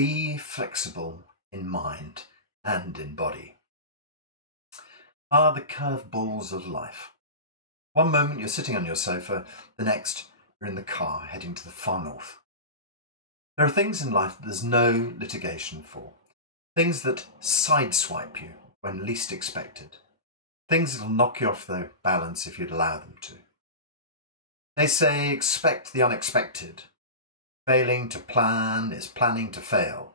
Be flexible in mind and in body. Are the curveballs of life. One moment you're sitting on your sofa, the next you're in the car heading to the far north. There are things in life that there's no litigation for. Things that sideswipe you when least expected. Things that'll knock you off the balance if you'd allow them to. They say expect the unexpected. Failing to plan is planning to fail.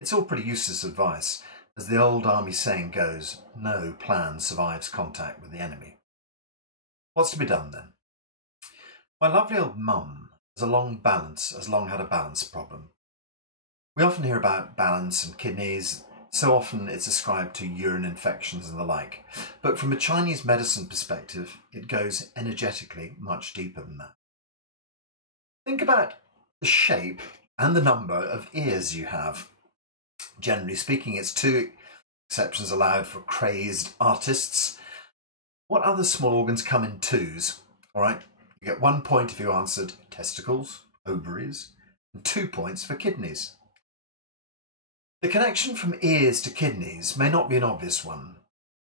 It's all pretty useless advice. As the old army saying goes, no plan survives contact with the enemy. What's to be done then? My lovely old mum has long had a balance problem. We often hear about balance and kidneys. So often it's ascribed to urine infections and the like. But from a Chinese medicine perspective, it goes energetically much deeper than that. Think about the shape and the number of ears you have. Generally speaking, it's 2 exceptions allowed for crazed artists. What other small organs come in 2s? All right, you get 1 point if you answered testicles, ovaries, and 2 points for kidneys. The connection from ears to kidneys may not be an obvious one,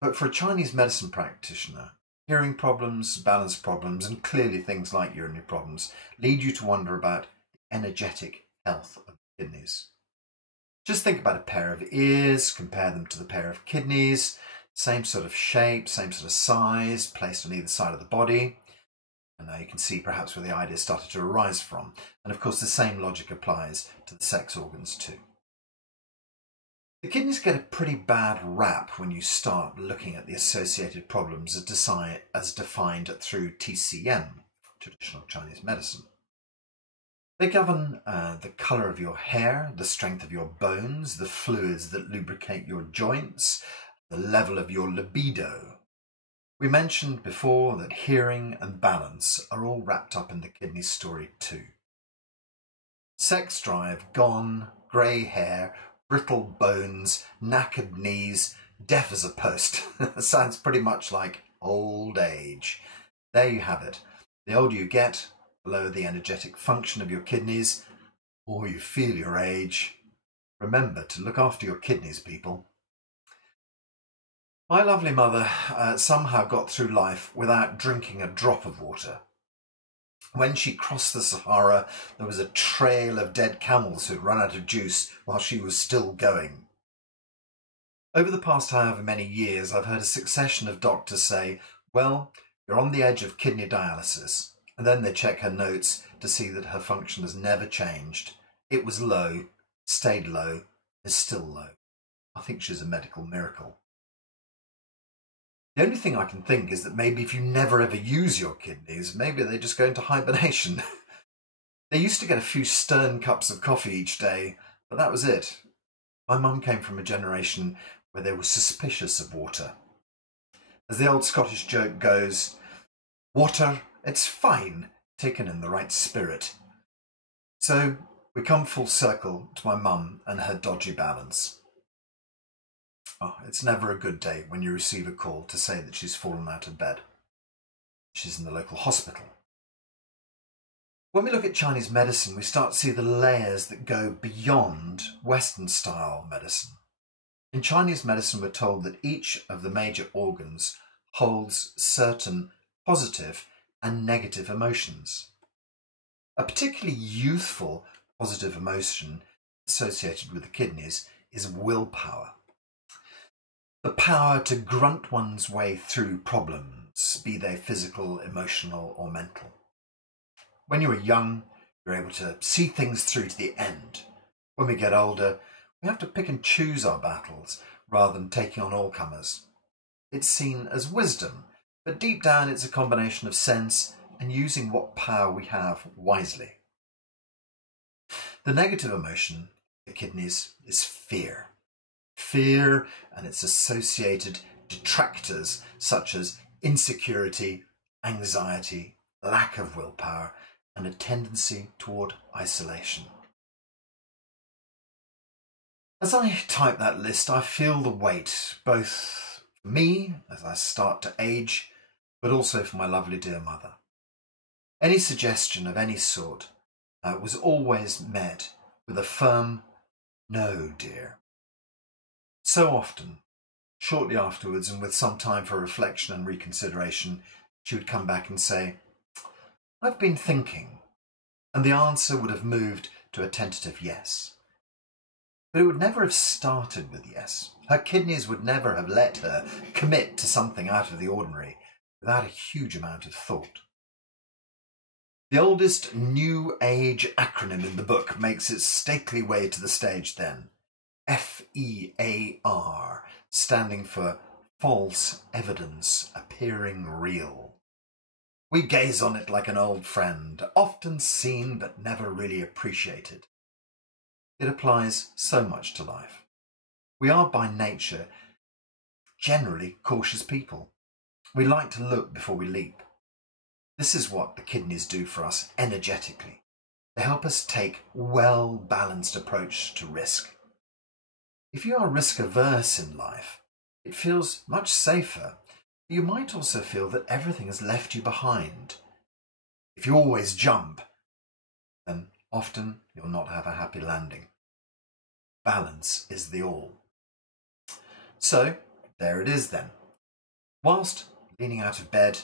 but for a Chinese medicine practitioner, hearing problems, balance problems, and clearly things like urinary problems lead you to wonder about the energetic health of the kidneys. Just think about a pair of ears, compare them to the pair of kidneys, same sort of shape, same sort of size, placed on either side of the body. And now you can see perhaps where the idea started to arise from. And of course the same logic applies to the sex organs too. The kidneys get a pretty bad rap when you start looking at the associated problems as defined through TCM, traditional Chinese medicine. They govern the colour of your hair, the strength of your bones, the fluids that lubricate your joints, the level of your libido. We mentioned before that hearing and balance are all wrapped up in the kidney story too. Sex drive gone, grey hair, brittle bones, knackered knees, deaf as a post. Sounds pretty much like old age. There you have it. The older you get, the lower the energetic function of your kidneys, or you feel your age. Remember to look after your kidneys, people. My lovely mother somehow got through life without drinking a drop of water. When she crossed the Sahara, there was a trail of dead camels who'd run out of juice while she was still going. Over the past however many years, I've heard a succession of doctors say, well, you're on the edge of kidney dialysis. And then they check her notes to see that her function has never changed. It was low, stayed low, is still low. I think she's a medical miracle. The only thing I can think is that maybe if you never ever use your kidneys, maybe they just go into hibernation. They used to get a few stern cups of coffee each day, but that was it. My mum came from a generation where they were suspicious of water. As the old Scottish joke goes, water, it's fine, taken in the right spirit. So we come full circle to my mum and her dodgy balance. Oh, it's never a good day when you receive a call to say that she's fallen out of bed. She's in the local hospital. When we look at Chinese medicine, we start to see the layers that go beyond Western-style medicine. In Chinese medicine, we're told that each of the major organs holds certain positive and negative emotions. A particularly youthful positive emotion associated with the kidneys is willpower. The power to grunt one's way through problems, be they physical, emotional, or mental. When you are young, you're able to see things through to the end. When we get older, we have to pick and choose our battles rather than taking on all comers. It's seen as wisdom, but deep down it's a combination of sense and using what power we have wisely. The negative emotion, the kidneys, is fear. Fear and its associated detractors such as insecurity, anxiety, lack of willpower, and a tendency toward isolation. As I type that list, I feel the weight, both for me as I start to age, but also for my lovely dear mother. Any suggestion of any sort was always met with a firm No, dear. So often, shortly afterwards, and with some time for reflection and reconsideration, she would come back and say, I've been thinking, and the answer would have moved to a tentative yes. But it would never have started with yes. Her kidneys would never have let her commit to something out of the ordinary without a huge amount of thought. The oldest New Age acronym in the book makes its stately way to the stage then. FEAR, standing for False Evidence Appearing Real. We gaze on it like an old friend, often seen but never really appreciated. It applies so much to life. We are by nature generally cautious people. We like to look before we leap. This is what the kidneys do for us energetically. They help us take a well-balanced approach to risk. If you are risk-averse in life, it feels much safer. You might also feel that everything has left you behind. If you always jump, then often you'll not have a happy landing. Balance is the all. So, there it is then. Whilst leaning out of bed,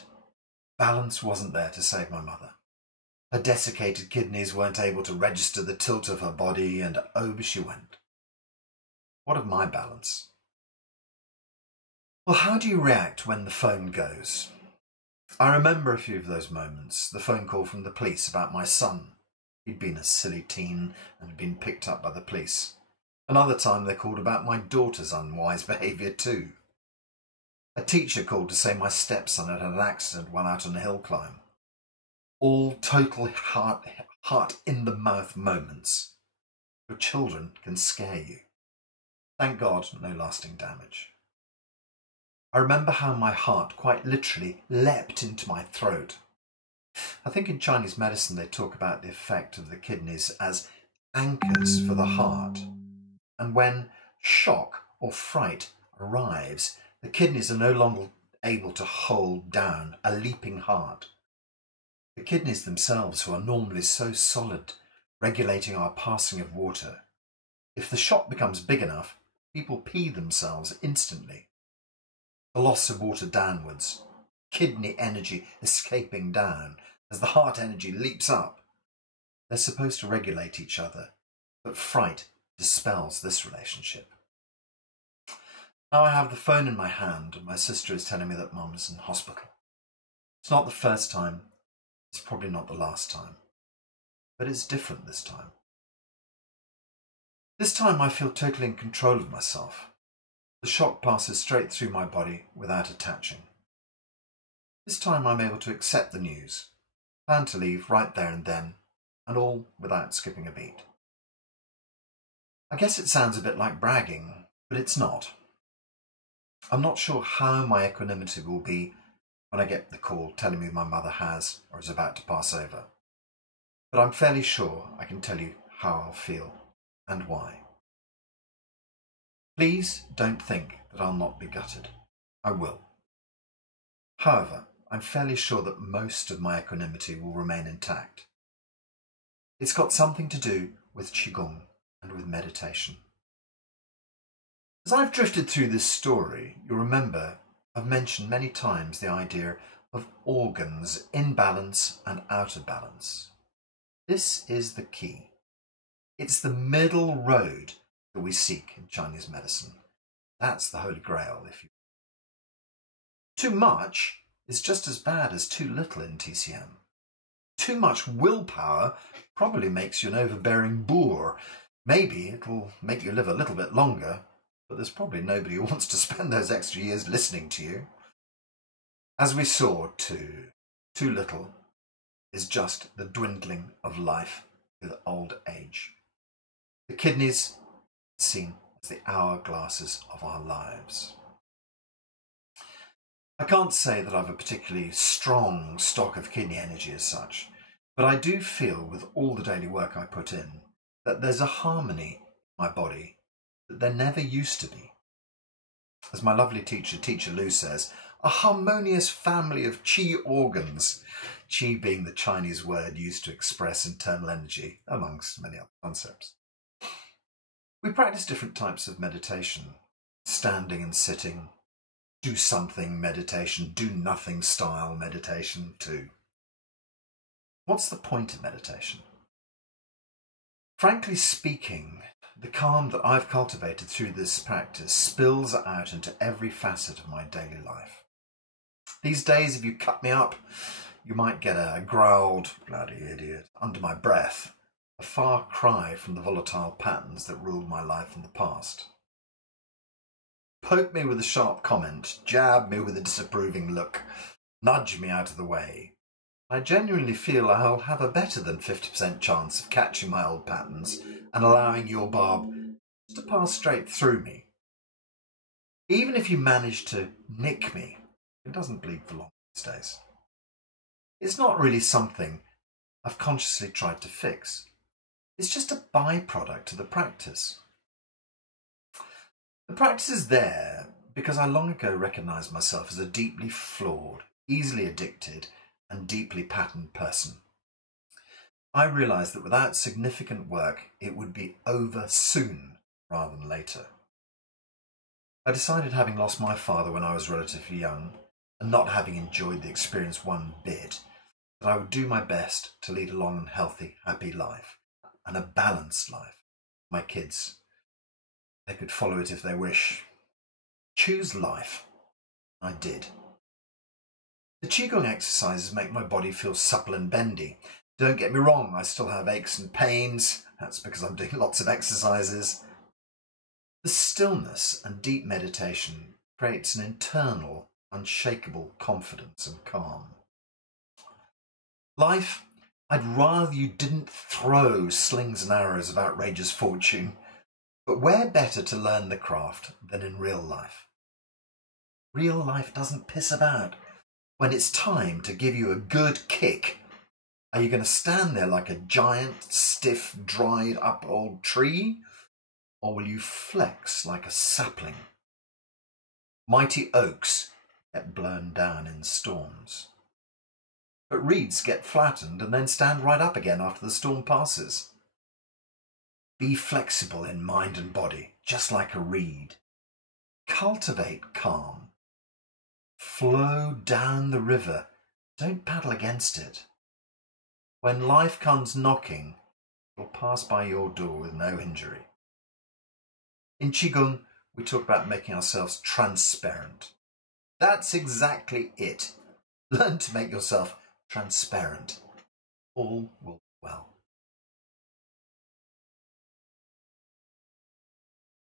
balance wasn't there to save my mother. Her desiccated kidneys weren't able to register the tilt of her body, and over she went. What of my balance? Well, how do you react when the phone goes? I remember a few of those moments. The phone call from the police about my son. He'd been a silly teen and had been picked up by the police. Another time they called about my daughter's unwise behaviour too. A teacher called to say my stepson had had an accident while out on a hill climb. All total heart-in-the-mouth moments. Your children can scare you. Thank God, no lasting damage. I remember how my heart quite literally leapt into my throat. I think in Chinese medicine they talk about the effect of the kidneys as anchors for the heart. And when shock or fright arrives, the kidneys are no longer able to hold down a leaping heart. The kidneys themselves, who are normally so solid, regulating our passing of water, if the shock becomes big enough, people pee themselves instantly. The loss of water downwards, kidney energy escaping down as the heart energy leaps up. They're supposed to regulate each other, but fright dispels this relationship. Now I have the phone in my hand and my sister is telling me that Mum is in hospital. It's not the first time, it's probably not the last time, but it's different this time. This time I feel totally in control of myself. The shock passes straight through my body without attaching. This time I'm able to accept the news, plan to leave right there and then, and all without skipping a beat. I guess it sounds a bit like bragging, but it's not. I'm not sure how my equanimity will be when I get the call telling me my mother has or is about to pass over, but I'm fairly sure I can tell you how I'll feel and why. Please don't think that I'll not be gutted. I will. However, I'm fairly sure that most of my equanimity will remain intact. It's got something to do with Qigong and with meditation. As I've drifted through this story, you'll remember I've mentioned many times the idea of organs in balance and out of balance. This is the key. It's the middle road that we seek in Chinese medicine. That's the Holy Grail, if you. Too much is just as bad as too little in TCM. Too much willpower probably makes you an overbearing boor. Maybe it'll make you live a little bit longer, but there's probably nobody who wants to spend those extra years listening to you. As we saw, too little is just the dwindling of life with old age. The kidneys seen as the hourglasses of our lives. I can't say that I've a particularly strong stock of kidney energy as such, but I do feel with all the daily work I put in that there's a harmony in my body that there never used to be. As my lovely teacher, Teacher Lu, says, a harmonious family of qi organs, qi being the Chinese word used to express internal energy, amongst many other concepts. We practice different types of meditation. Standing and sitting, do something meditation, do nothing style meditation too. What's the point of meditation? Frankly speaking, the calm that I've cultivated through this practice spills out into every facet of my daily life. These days, if you cut me up, you might get a growled, bloody idiot, under my breath, a far cry from the volatile patterns that ruled my life in the past. Poke me with a sharp comment, jab me with a disapproving look, nudge me out of the way. I genuinely feel I'll have a better than 50% chance of catching my old patterns and allowing your barb to pass straight through me. Even if you manage to nick me, it doesn't bleed for long these days. It's not really something I've consciously tried to fix. It's just a byproduct of the practice. The practice is there because I long ago recognised myself as a deeply flawed, easily addicted, and deeply patterned person. I realised that without significant work, it would be over soon rather than later. I decided, having lost my father when I was relatively young, and not having enjoyed the experience one bit, that I would do my best to lead a long and healthy, happy life, and a balanced life. My kids, they could follow it if they wish. Choose life. I did. The Qigong exercises make my body feel supple and bendy. Don't get me wrong, I still have aches and pains. That's because I'm doing lots of exercises. The stillness and deep meditation creates an internal, unshakable confidence and calm. Life, I'd rather you didn't throw slings and arrows of outrageous fortune, but where better to learn the craft than in real life? Real life doesn't piss about. When it's time to give you a good kick, are you going to stand there like a giant, stiff, dried up old tree? Or will you flex like a sapling? Mighty oaks get blown down in storms. But reeds get flattened and then stand right up again after the storm passes. Be flexible in mind and body, just like a reed. Cultivate calm. Flow down the river. Don't paddle against it. When life comes knocking, it'll pass by your door with no injury. In Qigong, we talk about making ourselves transparent. That's exactly it. Learn to make yourself transparent. All will be well.